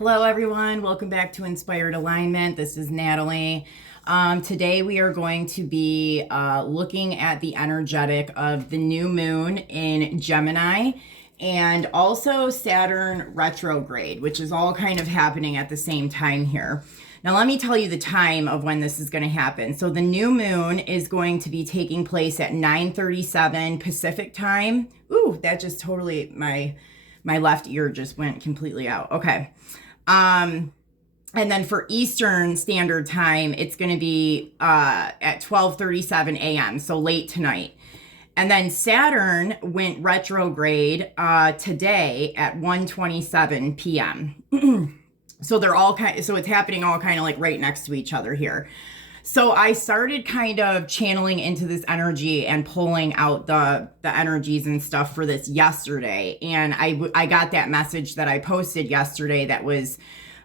Hello everyone, welcome back to Inspired Alignment. This is Natalie. Today we are going to be looking at the energetic of the new moon in Gemini and also Saturn retrograde, which is all kind of happening at the same time here. Now let me tell you the time of when this is going to happen. So the new moon is going to be taking place at 9:37 Pacific time. Ooh, that just totally, my left ear just went completely out. Okay. And then for Eastern Standard Time, it's going to be at 12:37 a.m., so late tonight. And then Saturn went retrograde today at 1:27 p.m. So they're all so it's happening all kind of like right next to each other here. So I started kind of channeling into this energy and pulling out the energies and stuff for this yesterday. And I got that message that I posted yesterday that was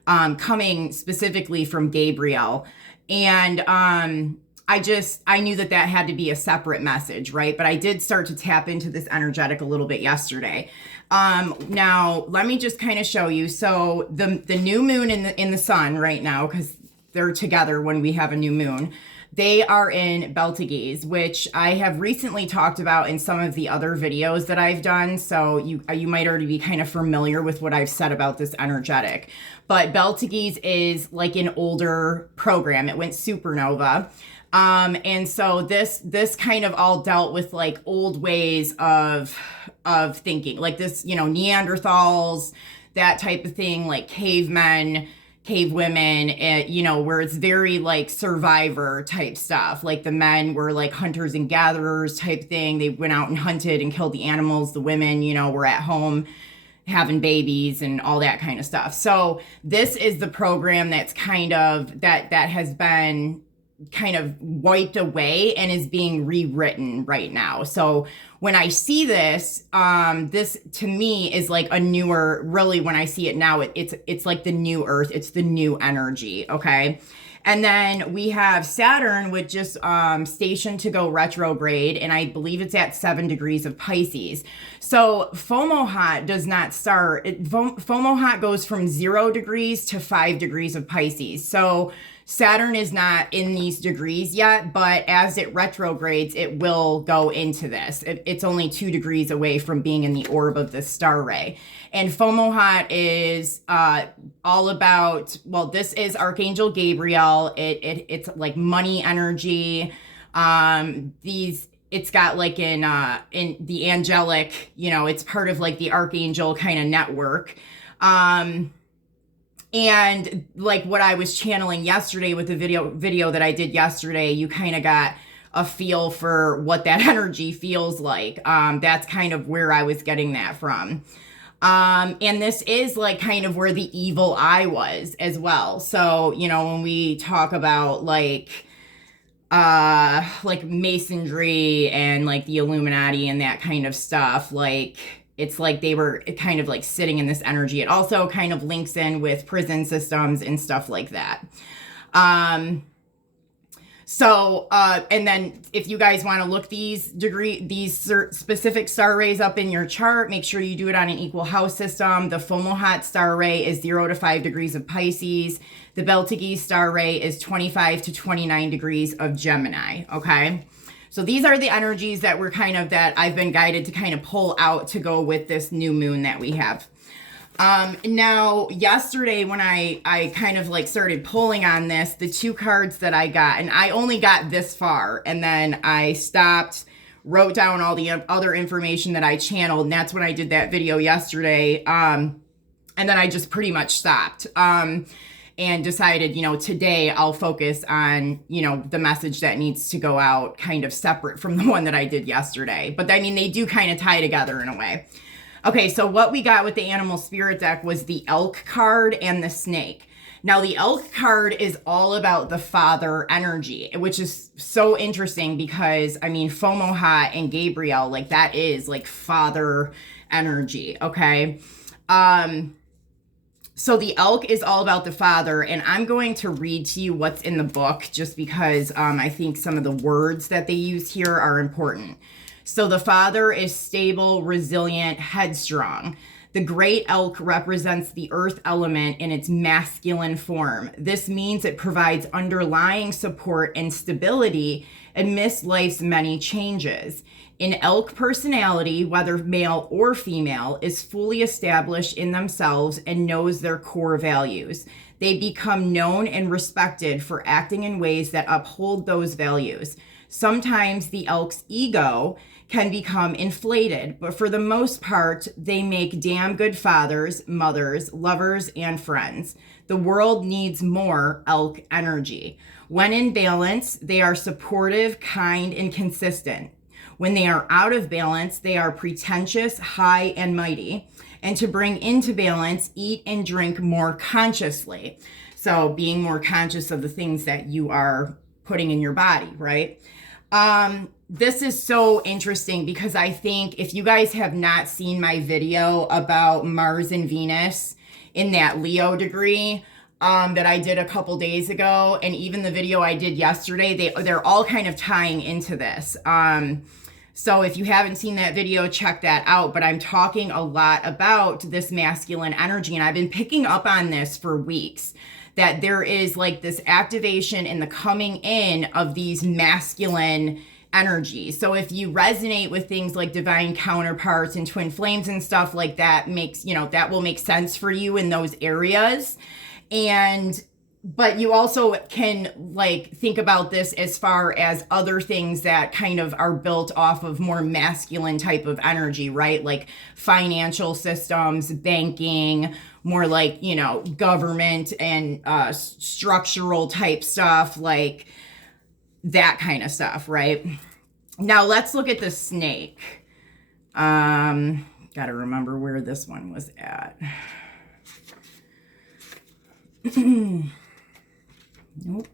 coming specifically from Gabriel. And I knew that had to be a separate message, right? But I did start to tap into this energetic a little bit yesterday. Now, let me just kind of show you. So the new moon in the sun right now, because they're together when we have a new moon. They are in Betelgeuse, which I have recently talked about in some of the other videos that I've done. So you might already be kind of familiar with what I've said about this energetic. But Betelgeuse is like an older program. It went supernova. And so this kind of all dealt with like old ways of thinking, like this, Neanderthals, that type of thing, like cavemen, cave women, where it's very like survivor type stuff. Like the men were like hunters and gatherers type thing. They went out and hunted and killed the animals. The women, were at home having babies and all that kind of stuff. So this is the program that's kind of that has been kind of wiped away and is being rewritten right now. So when I see this, this to me is like a newer, really when I see it now, it's like the new earth. It's the new energy. Okay. And then we have Saturn with just stationed to go retrograde, and I believe it's at 7 degrees of Pisces. So Fomalhaut does not start. Fomalhaut goes from 0 degrees to 5 degrees of Pisces. So Saturn is not in these degrees yet, but as it retrogrades, it will go into this. It's only 2 degrees away from being in the orb of the star ray. And Fomalhaut is all about, well, this is Archangel Gabriel. It's like money energy. It's got like in the angelic, it's part of like the Archangel kind of network. And like what I was channeling yesterday with the video that I did yesterday, you kind of got a feel for what that energy feels like. That's kind of where I was getting that from. And this is like kind of where the evil eye was as well. So, when we talk about like Masonry and like the Illuminati and that kind of stuff, like it's like they were kind of like sitting in this energy. It also kind of links in with prison systems and stuff like that. And then if you guys want to look these specific star rays up in your chart, make sure you do it on an equal house system. The Fomalhaut star ray is 0 to 5 degrees of Pisces. The Betelgeuse star ray is 25 to 29 degrees of Gemini. Okay. So these are the energies that I've been guided to kind of pull out to go with this new moon that we have. Now, yesterday when I kind of like started pulling on this, the 2 cards that I got, and I only got this far, and then I stopped, wrote down all the other information that I channeled, and that's when I did that video yesterday. And then I just pretty much stopped. And decided, today I'll focus on, the message that needs to go out kind of separate from the one that I did yesterday. But I mean, they do kind of tie together in a way. Okay, so what we got with the Animal Spirit deck was the Elk card and the Snake. Now, the Elk card is all about the father energy, which is so interesting because, I mean, Fomalhaut and Gabriel, like that is like father energy, okay? So the elk is all about the father, and I'm going to read to you what's in the book just because I think some of the words that they use here are important. So the father is stable, resilient, headstrong. The great elk represents the earth element in its masculine form. This means it provides underlying support and stability amidst life's many changes. An elk personality, whether male or female, is fully established in themselves and knows their core values. They become known and respected for acting in ways that uphold those values. Sometimes the elk's ego can become inflated, but for the most part, they make damn good fathers, mothers, lovers, and friends. The world needs more elk energy. When in balance, they are supportive, kind, and consistent. When they are out of balance, they are pretentious, high, and mighty. And to bring into balance, eat and drink more consciously. So being more conscious of the things that you are putting in your body, right? This is so interesting because I think if you guys have not seen my video about Mars and Venus in that Leo degree, that I did a couple days ago, and even the video I did yesterday, they're all kind of tying into this. So if you haven't seen that video, check that out. But I'm talking a lot about this masculine energy, and I've been picking up on this for weeks, that there is like this activation in the coming in of these masculine energies. So if you resonate with things like divine counterparts and twin flames and stuff like that, that will make sense for you in those areas. But you also can like think about this as far as other things that kind of are built off of more masculine type of energy, right? Like financial systems, banking, more like, government and structural type stuff, like that kind of stuff, right? Now let's look at the snake. Got to remember where this one was at. Nope.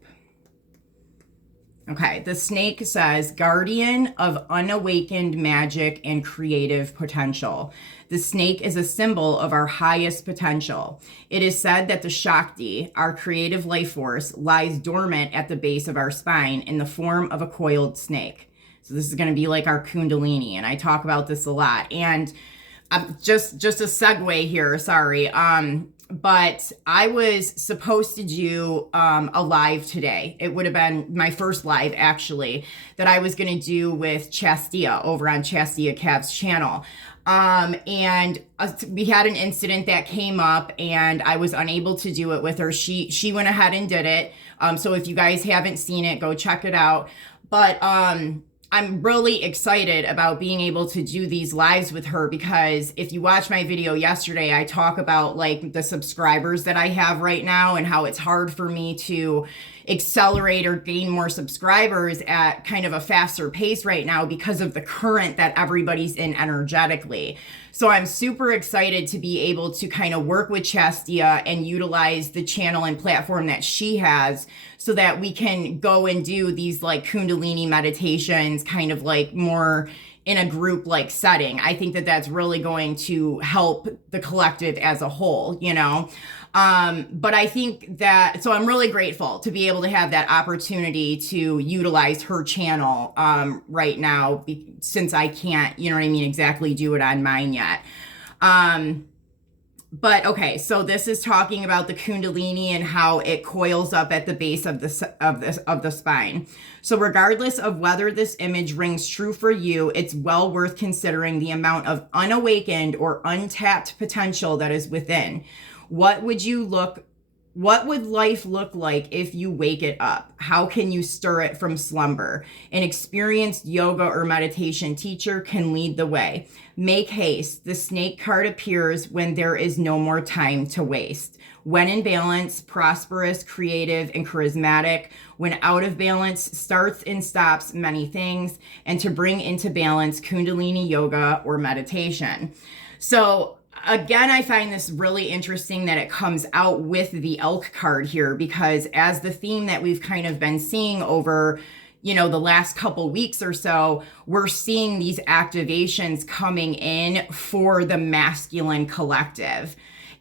Okay, the snake says, guardian of unawakened magic and creative potential. The snake is a symbol of our highest potential. It is said that the Shakti, our creative life force, lies dormant at the base of our spine in the form of a coiled snake. So this is going to be like our Kundalini, and I talk about this a lot. And just a segue here, sorry. But I was supposed to do a live today. It would have been my first live, actually, that I was going to do with Chastia over on Chastia Cav's channel. And we had an incident that came up, and I was unable to do it with her. She went ahead and did it. So if you guys haven't seen it, go check it out. But I'm really excited about being able to do these lives with her, because if you watch my video yesterday, I talk about like the subscribers that I have right now and how it's hard for me to accelerate or gain more subscribers at kind of a faster pace right now because of the current that everybody's in energetically. So I'm super excited to be able to kind of work with Chastia and utilize the channel and platform that she has so that we can go and do these like Kundalini meditations kind of like more in a group like setting. I think that that's really going to help the collective as a whole, But I think that, so I'm really grateful to be able to have that opportunity to utilize her channel right now, since I can't, exactly do it on mine yet. But okay, so this is talking about the Kundalini and how it coils up at the base of the spine. So regardless of whether this image rings true for you, it's well worth considering the amount of unawakened or untapped potential that is within. What would life look like if you wake it up? How can you stir it from slumber? An experienced yoga or meditation teacher can lead the way. Make haste. The snake card appears when there is no more time to waste. When in balance, prosperous, creative, and charismatic. When out of balance, starts and stops many things. And to bring into balance, Kundalini yoga or meditation. So again, I find this really interesting that it comes out with the elk card here, because as the theme that we've kind of been seeing over, the last couple weeks or so, we're seeing these activations coming in for the masculine collective.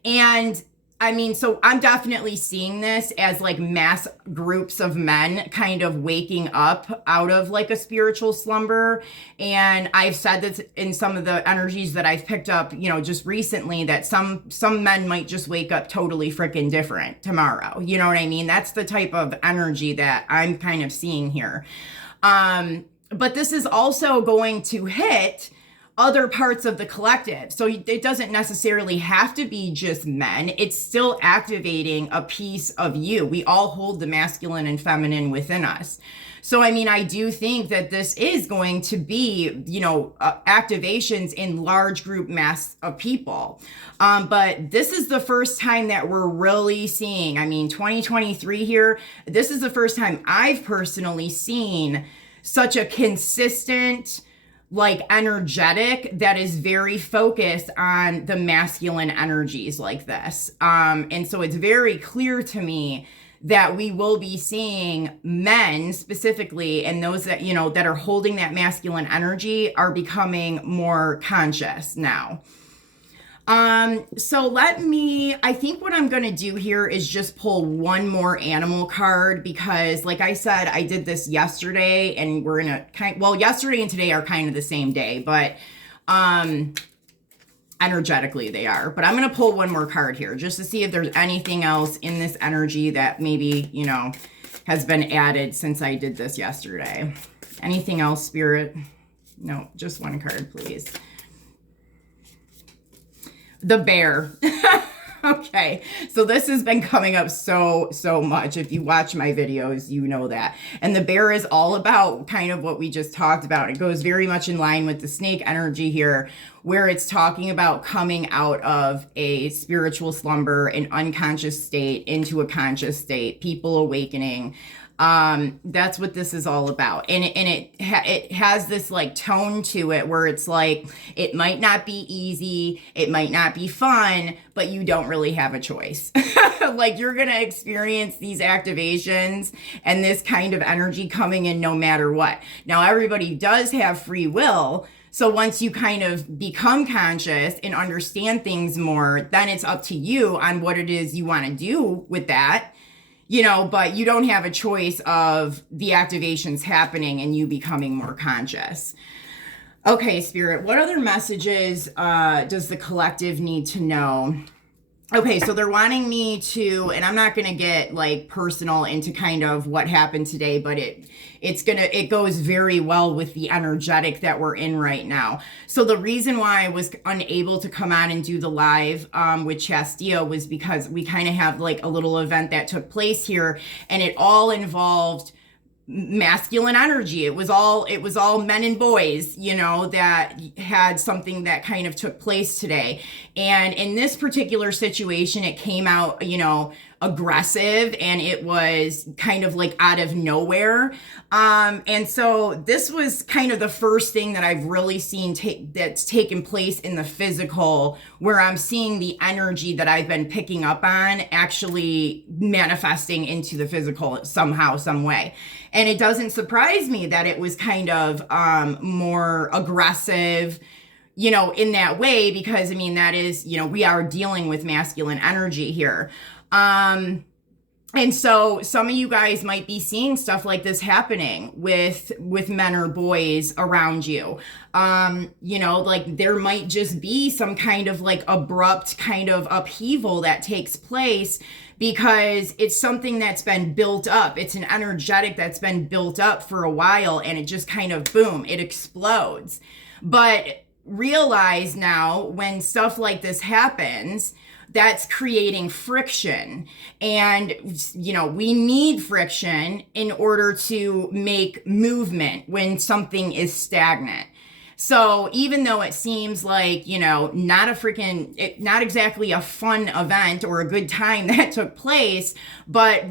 And I mean, so I'm definitely seeing this as like mass groups of men kind of waking up out of like a spiritual slumber. And I've said this in some of the energies that I've picked up, you know, just recently, that some men might just wake up totally freaking different tomorrow. You know what I mean? That's the type of energy that I'm kind of seeing here. But this is also going to hit other parts of the collective. So it doesn't necessarily have to be just men. It's still activating a piece of you. We all hold the masculine and feminine within us. So, I mean, I do think that this is going to be, you know, activations in large group mass of people. But this is the first time that we're really seeing, I mean, 2023 here, this is the first time I've personally seen such a consistent, like, energetic that is very focused on the masculine energies like this. And so it's very clear to me that we will be seeing men specifically, and those that, you know, that are holding that masculine energy are becoming more conscious now. So I think what I'm going to do here is just pull one more animal card, because like I said, I did this yesterday, and we're in a yesterday and today are kind of the same day, but, energetically they are. But I'm going to pull one more card here just to see if there's anything else in this energy that maybe, you know, has been added since I did this yesterday. Anything else, Spirit? No, just one card, please. The bear. Okay, so this has been coming up so much. If you watch my videos, you know that. And the bear is all about kind of what we just talked about. It goes very much in line with the snake energy here, where it's talking about coming out of a spiritual slumber, an unconscious state, into a conscious state, people awakening. That's what this is all about. And it has this like tone to it where it's like, it might not be easy, it might not be fun, but you don't really have a choice. Like, you're going to experience these activations and this kind of energy coming in no matter what. Now, everybody does have free will. So once you kind of become conscious and understand things more, then it's up to you on what it is you want to do with that. You know, but you don't have a choice of the activations happening and you becoming more conscious. Okay, Spirit, what other messages does the collective need to know? Okay, so they're wanting me to, and I'm not going to get like personal into kind of what happened today, but it goes very well with the energetic that we're in right now. So the reason why I was unable to come on and do the live with Chastia was because we kind of have like a little event that took place here, and it all involved masculine energy. It was all men and boys, you know, that had something that kind of took place today. And in this particular situation, it came out, you know, aggressive, and it was kind of like out of nowhere. And so this was kind of the first thing that I've really seen that's taken place in the physical, where I'm seeing the energy that I've been picking up on actually manifesting into the physical somehow, some way. And it doesn't surprise me that it was kind of more aggressive, you know, in that way, because I mean, that is, you know, we are dealing with masculine energy here. And so some of you guys might be seeing stuff like this happening with men or boys around you. You know, like there might just be some kind of like abrupt kind of upheaval that takes place, because it's something that's been built up. It's an energetic that's been built up for a while, and it just kind of, boom, it explodes. But realize now, when stuff like this happens, that's creating friction. And, you know, we need friction in order to make movement when something is stagnant. So even though it seems like, you know, not exactly a fun event or a good time that took place, but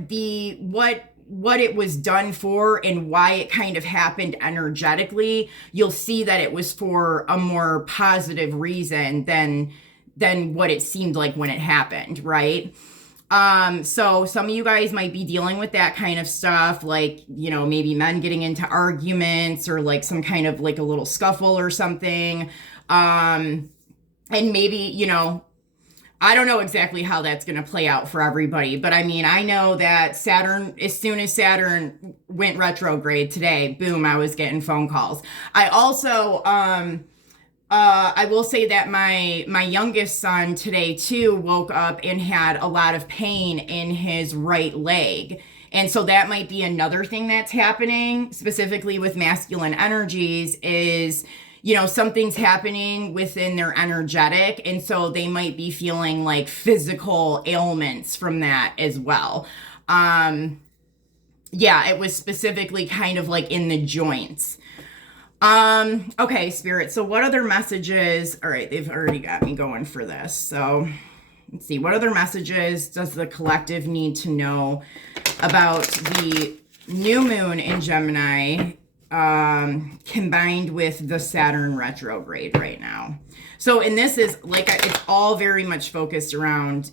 what it was done for and why it kind of happened energetically, you'll see that it was for a more positive reason than what it seemed like when it happened, right? So some of you guys might be dealing with that kind of stuff, like, you know, maybe men getting into arguments, or like some kind of like a little scuffle or something. And maybe, you know, I don't know exactly how that's going to play out for everybody, but I mean, I know that Saturn, as soon as Saturn went retrograde today, boom, I was getting phone calls. I also, I will say that my youngest son today too woke up and had a lot of pain in his right leg. And so that might be another thing that's happening specifically with masculine energies is, you know, something's happening within their energetic. And so they might be feeling like physical ailments from that as well. Yeah, it was specifically kind of like in the joints. Okay, Spirit. So what other messages? All right, they've already got me going for this. So let's see. What other messages does the collective need to know about the new moon in Gemini combined with the Saturn retrograde right now? So, and this is like, it's all very much focused around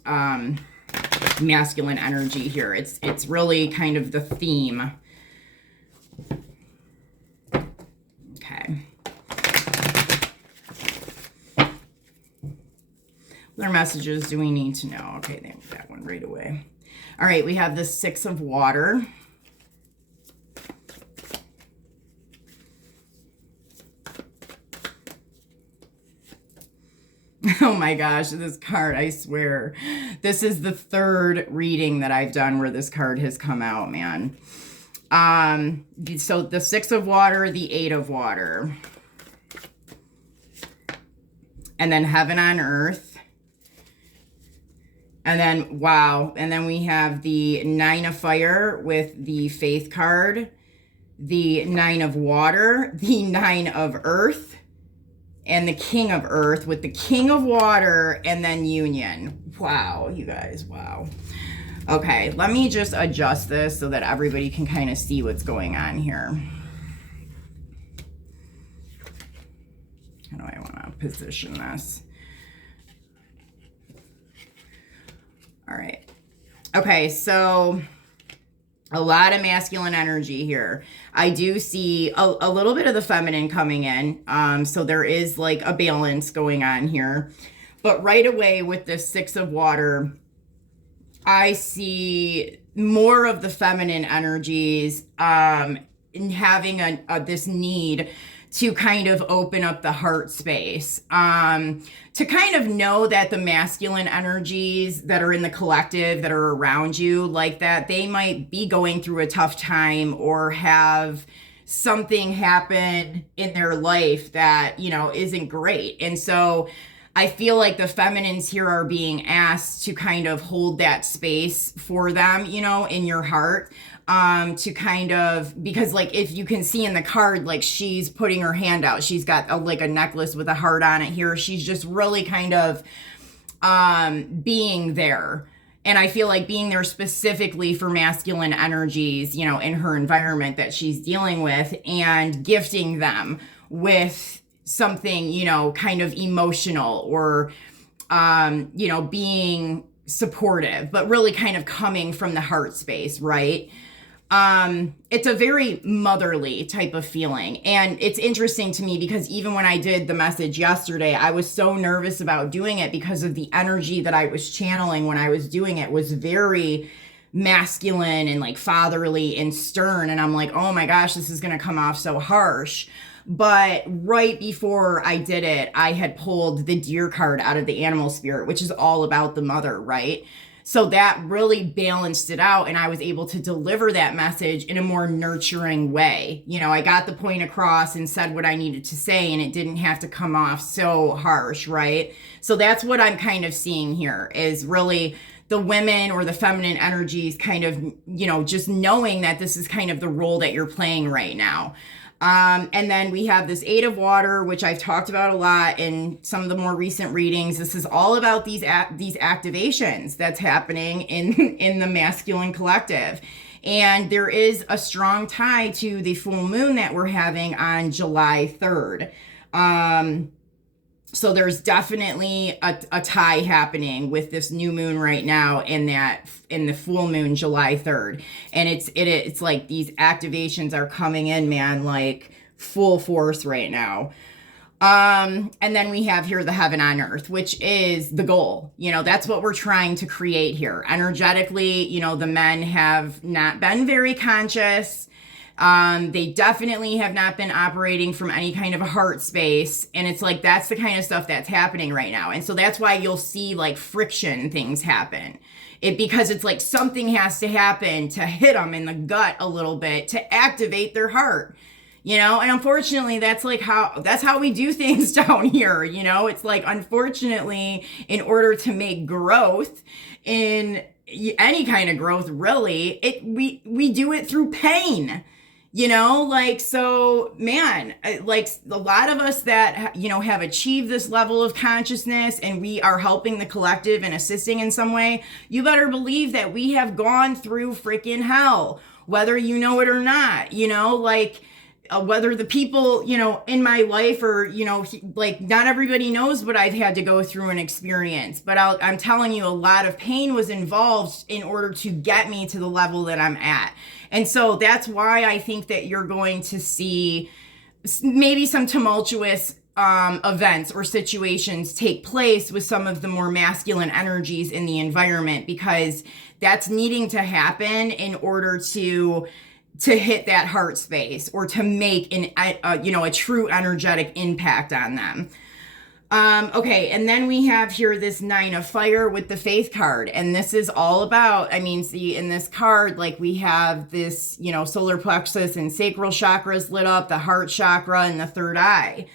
masculine energy here. It's really kind of the theme. Okay. What other messages do we need to know? Okay, they have that one right away. All right, we have the Six of Water. Oh my gosh, this card, I swear. This is the third reading that I've done where this card has come out, man. So the Six of Water, the Eight of Water. And then Heaven on Earth. And then, wow. And then we have the Nine of Fire with the Faith card. The Nine of Water. The Nine of Earth. And the King of Earth with the King of Water and then Union. Wow, you guys, wow. Okay, let me just adjust this so that everybody can kind of see what's going on here. How do I want to position this? All right. Okay, so a lot of masculine energy here. I do see a little bit of the feminine coming in. So there is like a balance going on here. But right away with the Six of Water, I see more of the feminine energies in having this need to kind of open up the heart space, to kind of know that the masculine energies that are in the collective that are around you like that, they might be going through a tough time or have something happen in their life that, you know, isn't great. And so I feel like the feminines here are being asked to kind of hold that space for them, you know, in your heart. To kind of, because like if you can see in the card, like she's putting her hand out, she's got like a necklace with a heart on it here. She's just really kind of being there. And I feel like being there specifically for masculine energies, you know, in her environment that she's dealing with, and gifting them with something, you know, kind of emotional or, you know, being supportive, but really kind of coming from the heart space, right? It's a very motherly type of feeling. And it's interesting to me because even when I did the message yesterday, I was so nervous about doing it because of the energy that I was channeling when I was doing it was very masculine and like fatherly and stern. And I'm like, oh my gosh, this is going to come off so harsh. But right before I did it, I had pulled the Deer card out of the Animal Spirit, which is all about the mother, right? So that really balanced it out, and I was able to deliver that message in a more nurturing way. You know, I got the point across and said what I needed to say, and it didn't have to come off so harsh, right? So that's what I'm kind of seeing here is really the women or the feminine energies kind of, you know, just knowing that this is kind of the role that you're playing right now. And then we have this Eight of Water, which I've talked about a lot in some of the more recent readings. This is all about these activations that's happening in the masculine collective. And there is a strong tie to the full moon that we're having on July 3rd. So there's definitely a tie happening with this new moon right now in the full moon July 3rd. And it's like these activations are coming in, man, like full force right now. And then we have here the heaven on earth, which is the goal. That's what we're trying to create here. Energetically, the men have not been very conscious. They definitely have not been operating from any kind of a heart space. And it's like, that's the kind of stuff that's happening right now. And so that's why you'll see like friction things happen. Because it's like something has to happen to hit them in the gut a little bit to activate their heart. And unfortunately that's how we do things down here. It's like, unfortunately, in order to make growth in any kind of growth, really, we do it through pain. So man, like a lot of us that, have achieved this level of consciousness and we are helping the collective and assisting in some way, you better believe that we have gone through freaking hell, whether you know it or not, whether the people, in my life or, like not everybody knows what I've had to go through and experience, but I'm telling you, a lot of pain was involved in order to get me to the level that I'm at. And so that's why I think that you're going to see maybe some tumultuous events or situations take place with some of the more masculine energies in the environment, because that's needing to happen in order to hit that heart space or to make a true energetic impact on them. Okay, and then we have here this 9 of fire with the faith card, and this is all about, see in this card, like we have this, solar plexus and sacral chakras lit up, the heart chakra and the third eye.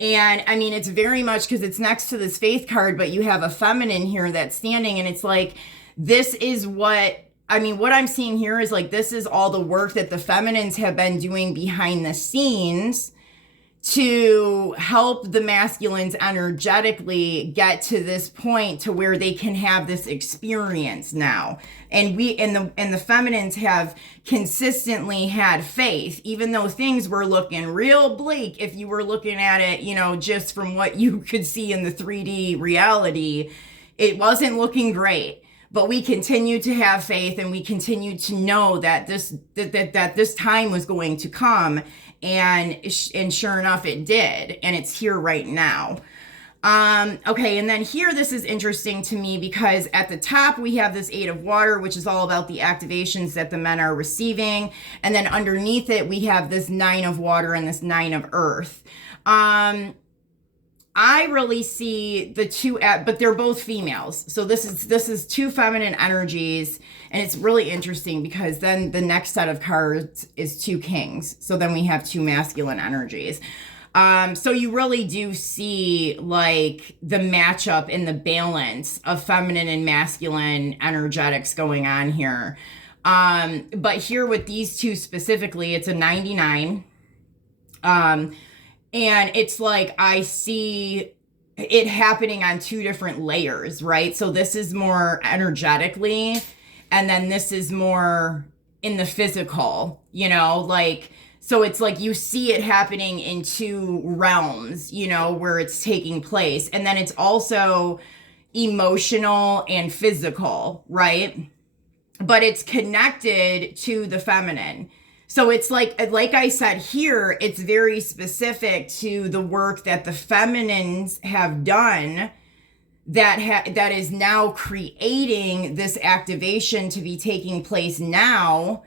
And it's very much because it's next to this faith card, but you have a feminine here that's standing, and it's like, this is what I'm seeing here is like, this is all the work that the feminines have been doing behind the scenes to help the masculines energetically get to this point to where they can have this experience now. And the feminines have consistently had faith, even though things were looking real bleak. If you were looking at it, just from what you could see in the 3D reality, it wasn't looking great. But we continued to have faith, and we continued to know that this time was going to come, and sure enough, it did, and it's here right now. Okay, and then here, this is interesting to me because at the top we have this 8 of water, which is all about the activations that the men are receiving, and then underneath it we have this 9 of water and this 9 of earth. I really see the two, but they're both females. So this is two feminine energies, and it's really interesting because then the next set of cards is 2 kings. So then we have 2 masculine energies. So you really do see like the matchup in the balance of feminine and masculine energetics going on here. But here with these two specifically, it's a 99. And it's like, I see it happening on 2 different layers, right? So this is more energetically, and then this is more in the physical, so it's like you see it happening in 2 realms, where it's taking place. And then it's also emotional and physical, right? But it's connected to the feminine. So it's like I said here, it's very specific to the work that the feminines have done that is now creating this activation to be taking place now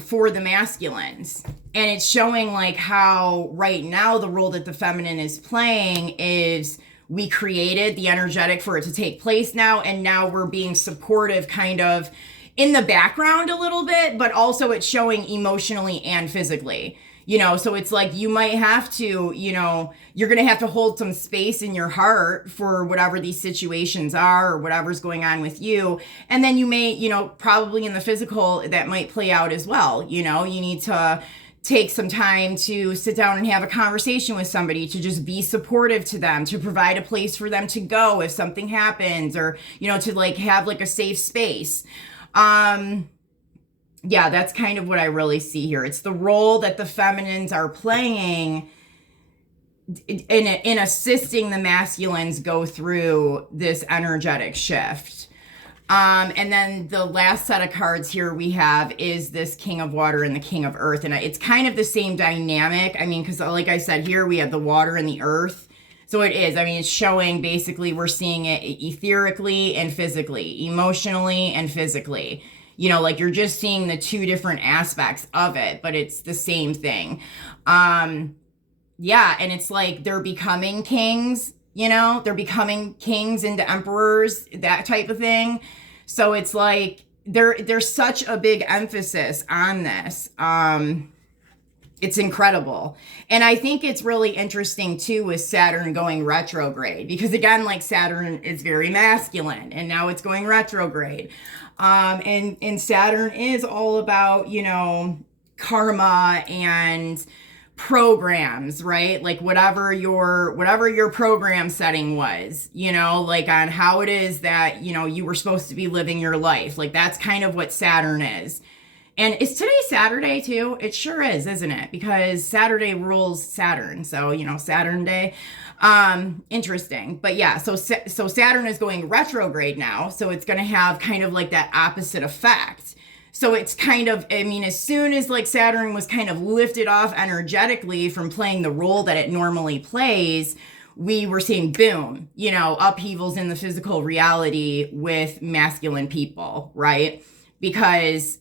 for the masculines. And it's showing like how right now the role that the feminine is playing is we created the energetic for it to take place now, and now we're being supportive kind of in the background a little bit, but also it's showing emotionally and physically, so it's like you might have to, you're going to have to hold some space in your heart for whatever these situations are or whatever's going on with you. And then you may, probably in the physical that might play out as well. You need to take some time to sit down and have a conversation with somebody, to just be supportive to them, to provide a place for them to go if something happens, or, to like have like a safe space. Yeah, that's kind of what I really see here. It's the role that the feminines are playing in assisting the masculines go through this energetic shift. And then the last set of cards here we have is this King of Water and the King of Earth. And it's kind of the same dynamic. I mean, because like I said, here we have the water and the earth. So it is. I mean, it's showing basically we're seeing it etherically and physically, emotionally and physically. You know, like you're just seeing the two different aspects of it, but it's the same thing. Yeah, and it's like they're becoming kings, you know, they're becoming kings into emperors, that type of thing. So it's like there's such a big emphasis on this. It's incredible. And I think it's really interesting too with Saturn going retrograde, because again, like Saturn is very masculine and now it's going retrograde. And Saturn is all about, you know, karma and programs, right? Like whatever your program setting was, you know, like on how it is that, you know, you were supposed to be living your life. Like that's kind of what Saturn is. And is today Saturday too? It sure is, isn't it? Because Saturday rules Saturn. So, you know, Saturn day. Interesting. But yeah, so Saturn is going retrograde now. So it's going to have kind of like that opposite effect. So it's kind of, I mean, as soon as like Saturn was kind of lifted off energetically from playing the role that it normally plays, we were seeing, boom, you know, upheavals in the physical reality with masculine people, right? Because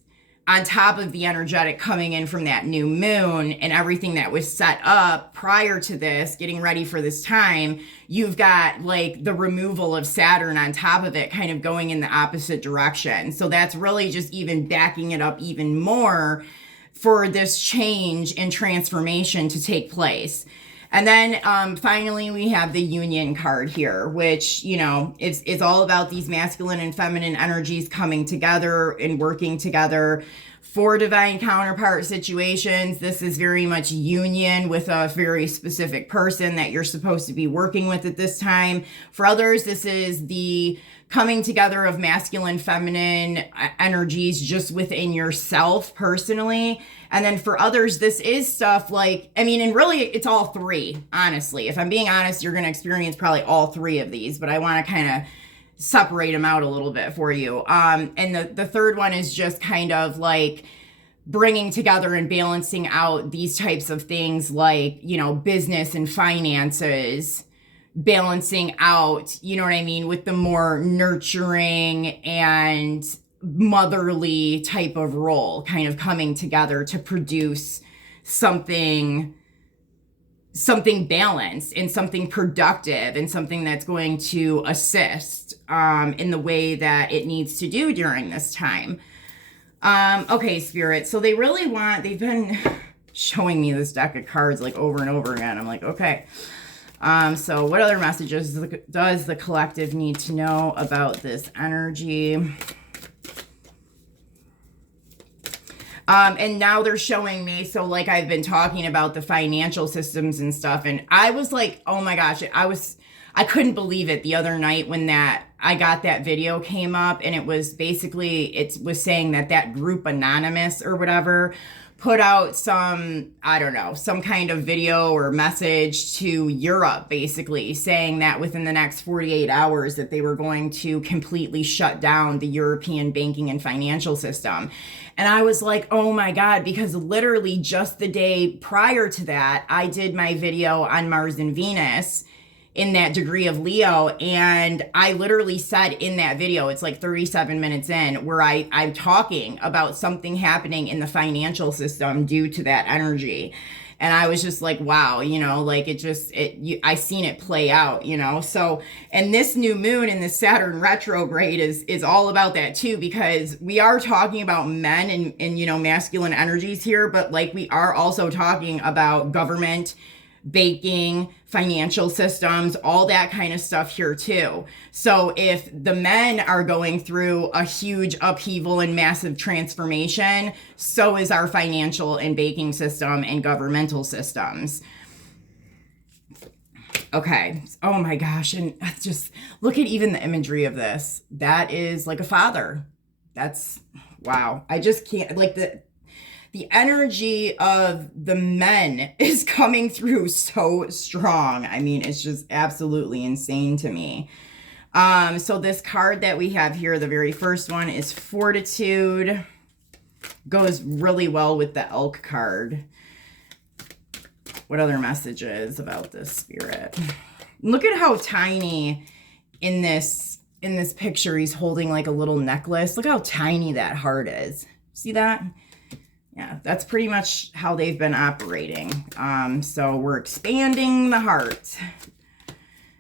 on top of the energetic coming in from that new moon and everything that was set up prior to this, getting ready for this time, you've got like the removal of Saturn on top of it kind of going in the opposite direction. So that's really just even backing it up even more for this change and transformation to take place. And then finally, we have the Union card here, which, you know, is all about these masculine and feminine energies coming together and working together for divine counterpart situations. This is very much union with a very specific person that you're supposed to be working with at this time. For others, this is the coming together of masculine, feminine energies just within yourself personally. And then for others, this is stuff like, I mean, and really it's all three, honestly. If I'm being honest, you're going to experience probably all three of these, but I want to kind of separate them out a little bit for you. And the third one is just kind of like bringing together and balancing out these types of things like, you know, business and finances, balancing out, you know what I mean, with the more nurturing and motherly type of role kind of coming together to produce something balanced and something productive and something that's going to assist in the way that it needs to do during this time. Okay, Spirit. So they've been showing me this deck of cards like over and over again. I'm like, okay. So what other messages does the collective need to know about this energy? And now they're showing me, so like I've been talking about the financial systems and stuff, and I was like, oh my gosh, I couldn't believe it the other night when I got that video came up, and it was basically, it was saying that group Anonymous or whatever put out some, I don't know, some kind of video or message to Europe, basically saying that within the next 48 hours that they were going to completely shut down the European banking and financial system. And I was like, oh my God, because literally just the day prior to that, I did my video on Mars and Venus in that degree of Leo. And I literally said in that video, it's like 37 minutes in, where I'm talking about something happening in the financial system due to that energy. And I was just like, wow, you know, like I seen it play out, you know? So, and this new moon in the Saturn retrograde is all about that too, because we are talking about men and, you know, masculine energies here, but like we are also talking about government, baking, financial systems, all that kind of stuff here too. So if the men are going through a huge upheaval and massive transformation, so is our financial and baking system and governmental systems. Okay. Oh my gosh. And just look at even the imagery of this. That is like a father. That's, wow. I just can't, like the energy of the men is coming through so strong. I mean, it's just absolutely insane to me. So this card that we have here, the very first one, is Fortitude. Goes really well with the Elk card. What other messages about this spirit? Look at how tiny in this picture he's holding like a little necklace. Look how tiny that heart is. See that? Yeah, that's pretty much how they've been operating. So we're expanding the heart.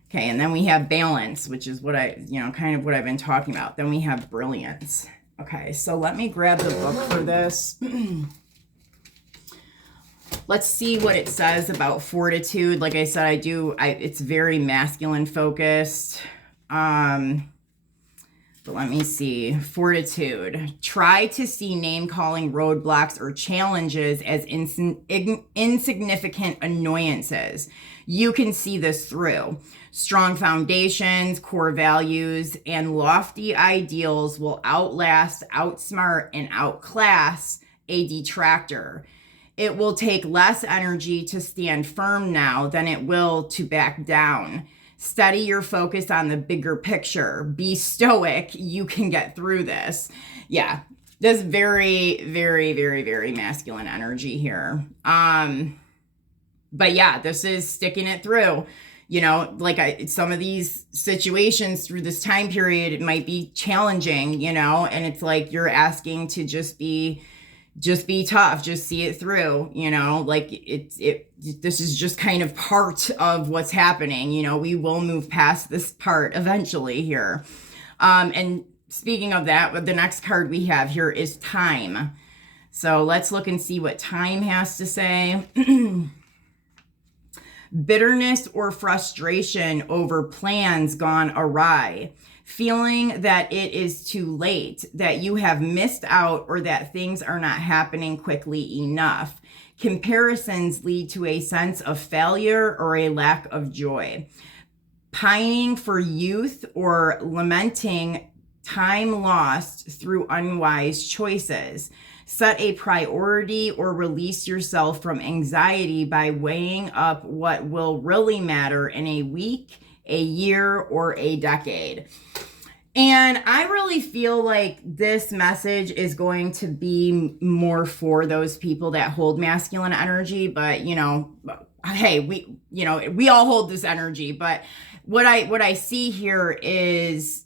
Okay, and then we have balance, which is what kind of what I've been talking about. Then we have brilliance. Okay, so let me grab the book for this. Let's see what it says about fortitude. Like I said, it's very masculine focused. But let me see. Fortitude. Try to see name-calling, roadblocks, or challenges as insignificant annoyances. You can see this through. Strong foundations, core values, and lofty ideals will outlast, outsmart, and outclass a detractor. It will take less energy to stand firm now than it will to back down. Steady your focus on the bigger picture. Be stoic. You can get through this. Yeah, this very, very, very, very masculine energy here. But yeah, this is sticking it through. Some of these situations through this time period, it might be challenging, and it's like you're asking to just be tough, just see it through, this is just kind of part of what's happening. We will move past this part eventually here. And speaking of that, the next card we have here is time. So let's look and see what time has to say. Bitterness or frustration over plans gone awry. Feeling that it is too late, that you have missed out, or that things are not happening quickly enough. Comparisons lead to a sense of failure or a lack of joy. Pining for youth or lamenting time lost through unwise choices. Set a priority or release yourself from anxiety by weighing up what will really matter in a week, a year, or a decade. And I really feel like this message is going to be more for those people that hold masculine energy, but hey, we all hold this energy. But what I see here is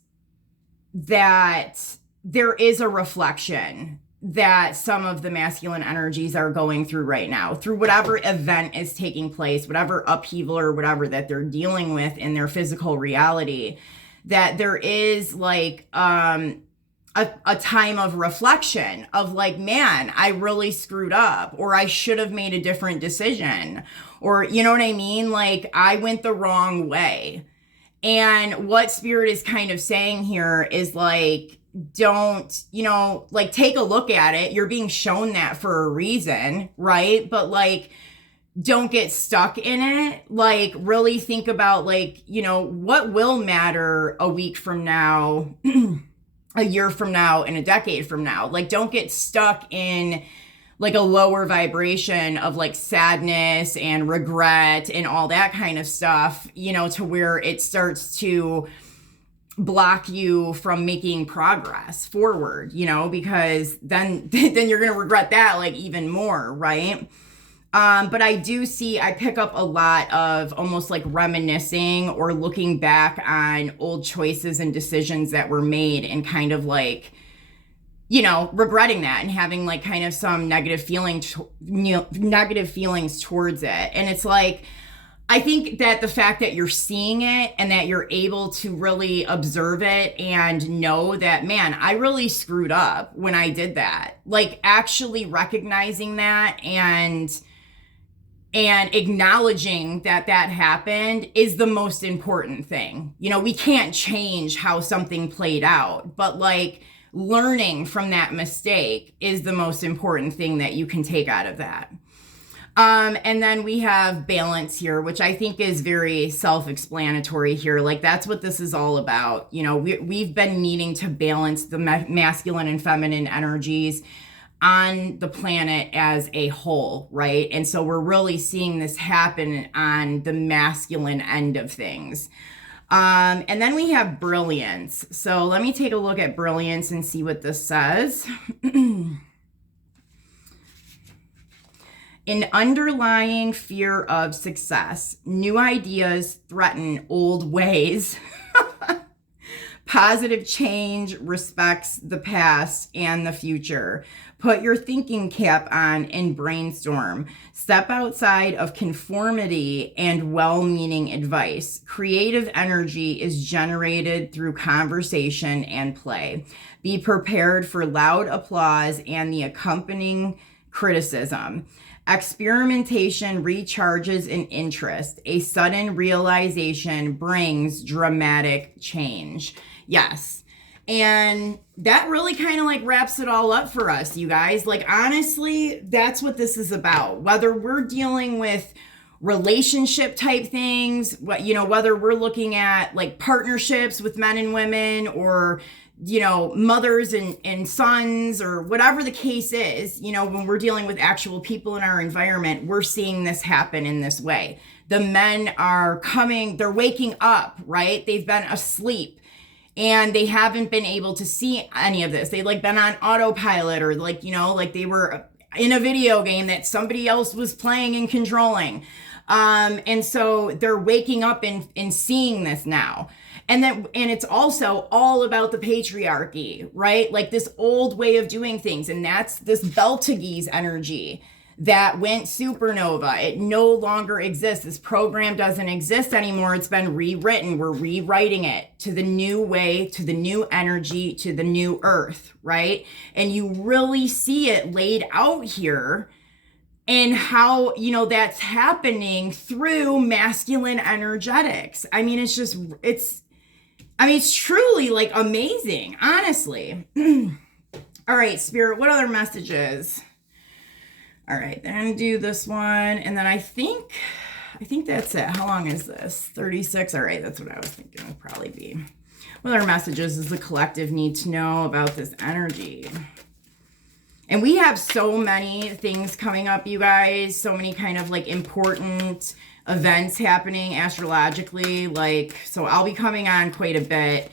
that there is a reflection that some of the masculine energies are going through right now, through whatever event is taking place, whatever upheaval or whatever that they're dealing with in their physical reality, that there is like a time of reflection of like, man, I really screwed up, or I should have made a different decision, or you know what I mean? Like I went the wrong way. And what Spirit is kind of saying here is like, don't, take a look at it. You're being shown that for a reason, right? But like, don't get stuck in it. Like really think about like, what will matter a week from now, a year from now, and a decade from now. Like don't get stuck in like a lower vibration of like sadness and regret and all that kind of stuff, to where it starts to block you from making progress forward, because then you're going to regret that like even more, right? But I pick up a lot of almost like reminiscing or looking back on old choices and decisions that were made and kind of like, regretting that and having like kind of some negative feelings towards it. And it's like, I think that the fact that you're seeing it and that you're able to really observe it and know that, man, I really screwed up when I did that. Like actually recognizing that and acknowledging that happened is the most important thing. We can't change how something played out, but like learning from that mistake is the most important thing that you can take out of that. And then we have balance here, which I think is very self-explanatory here. Like that's what this is all about. We've been needing to balance the masculine and feminine energies on the planet as a whole, right? And so we're really seeing this happen on the masculine end of things. And then we have brilliance. So let me take a look at brilliance and see what this says. An underlying fear of success. New ideas threaten old ways. Positive change respects the past and the future. Put your thinking cap on and brainstorm. Step outside of conformity and well-meaning advice. Creative energy is generated through conversation and play. Be prepared for loud applause and the accompanying criticism. Experimentation recharges an interest. A sudden realization brings dramatic change. Yes. And that really kind of like wraps it all up for us, you guys. Like, honestly, that's what this is about. Whether we're dealing with relationship type things, whether we're looking at like partnerships with men and women, or mothers and sons, or whatever the case is, when we're dealing with actual people in our environment, we're seeing this happen in this way. The men are they're waking up, right? They've been asleep and they haven't been able to see any of this. They've like been on autopilot, or like they were in a video game that somebody else was playing and controlling. And so they're waking up and seeing this now. And it's also all about the patriarchy, right? Like this old way of doing things. And that's this Beltagese energy that went supernova. It no longer exists. This program doesn't exist anymore. It's been rewritten. We're rewriting it to the new way, to the new energy, to the new earth, right? And you really see it laid out here, and how, that's happening through masculine energetics. I mean, it's truly like amazing, honestly. All right, Spirit, what other messages? All right, then I'm gonna do this one, and then I think that's it. How long is this? 36. All right, that's what I was thinking it would probably be. What other messages does the collective need to know about this energy? And we have so many things coming up, you guys. So many kind of like important events happening astrologically. So I'll be coming on quite a bit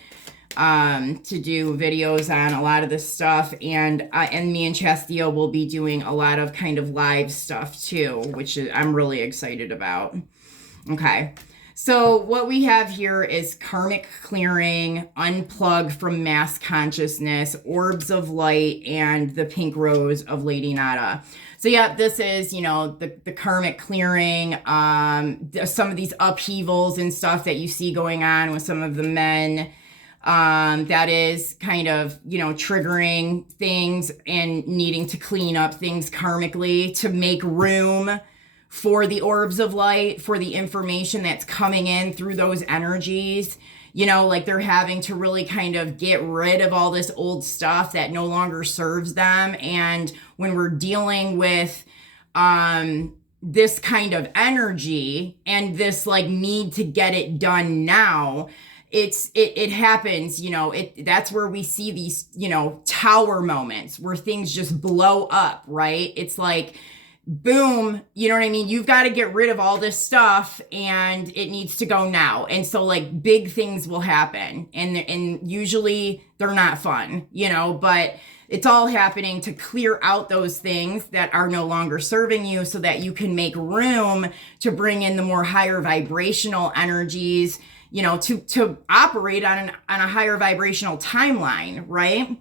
to do videos on a lot of this stuff. And me and Chastio will be doing a lot of kind of live stuff too, which I'm really excited about. Okay. So what we have here is karmic clearing, unplug from mass consciousness, orbs of light, and the pink rose of Lady Nada. So yeah, this is, the karmic clearing, some of these upheavals and stuff that you see going on with some of the men. That is kind of, triggering things and needing to clean up things karmically to make room for the orbs of light, for the information that's coming in through those energies. Like they're having to really kind of get rid of all this old stuff that no longer serves them. And when we're dealing with this kind of energy and this like need to get it done now, it happens, that's where we see these, tower moments where things just blow up, right? It's like, boom, you know what I mean? You've got to get rid of all this stuff and it needs to go now. And so like big things will happen, and usually they're not fun, but it's all happening to clear out those things that are no longer serving you so that you can make room to bring in the more higher vibrational energies, to operate on a higher vibrational timeline, right?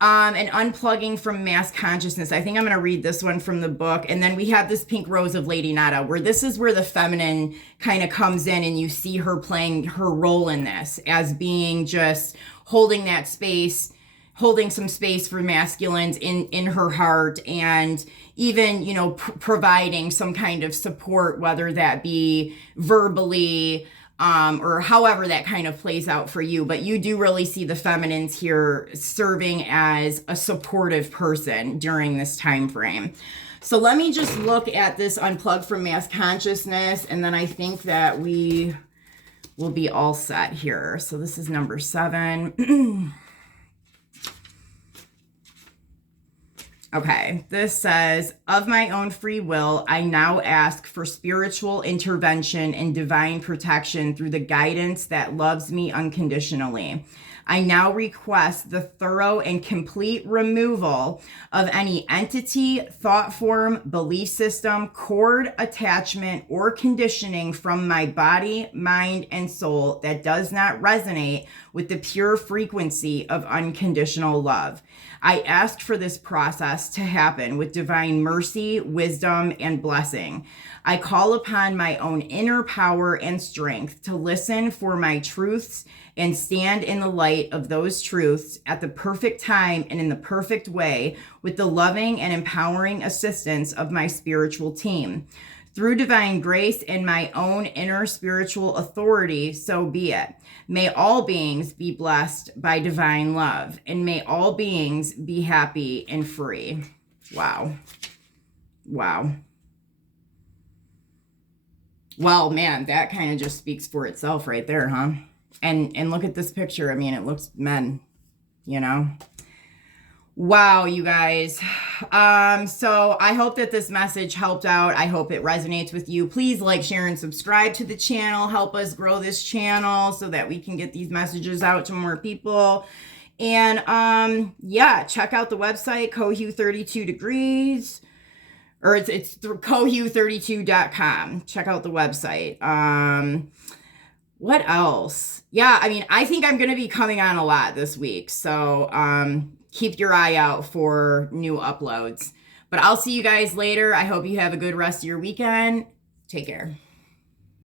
And unplugging from mass consciousness. I think I'm going to read this one from the book. And then we have this pink rose of Lady Nada, where this is where the feminine kind of comes in, and you see her playing her role in this as being just holding that space, holding some space for masculines in her heart, and even, providing some kind of support, whether that be verbally, or however that kind of plays out for you. But you do really see the feminines here serving as a supportive person during this time frame. So let me just look at this unplug from mass consciousness, and then I think that we will be all set here. So this is number 7. Okay, this says, of my own free will, I now ask for spiritual intervention and divine protection through the guidance that loves me unconditionally. I now request the thorough and complete removal of any entity, thought form, belief system, cord, attachment, or conditioning from my body, mind, and soul that does not resonate with the pure frequency of unconditional love. I ask for this process to happen with divine mercy, wisdom, and blessing. I call upon my own inner power and strength to listen for my truths and stand in the light of those truths at the perfect time and in the perfect way with the loving and empowering assistance of my spiritual team. Through divine grace and my own inner spiritual authority, so be it. May all beings be blessed by divine love, and may all beings be happy and free. Wow. Wow. Well, man, that kind of just speaks for itself right there, huh? And look at this picture. I mean, it looks men, you know? Wow, you guys. So I hope that this message helped out. I hope it resonates with you. Please like, share, and subscribe to the channel. Help us grow this channel so that we can get these messages out to more people. And yeah, check out the website, Cohue 32 Degrees. Or it's through cohue32.com. Check out the website. What else? Yeah, I mean, I think I'm going to be coming on a lot this week. So keep your eye out for new uploads. But I'll see you guys later. I hope you have a good rest of your weekend. Take care.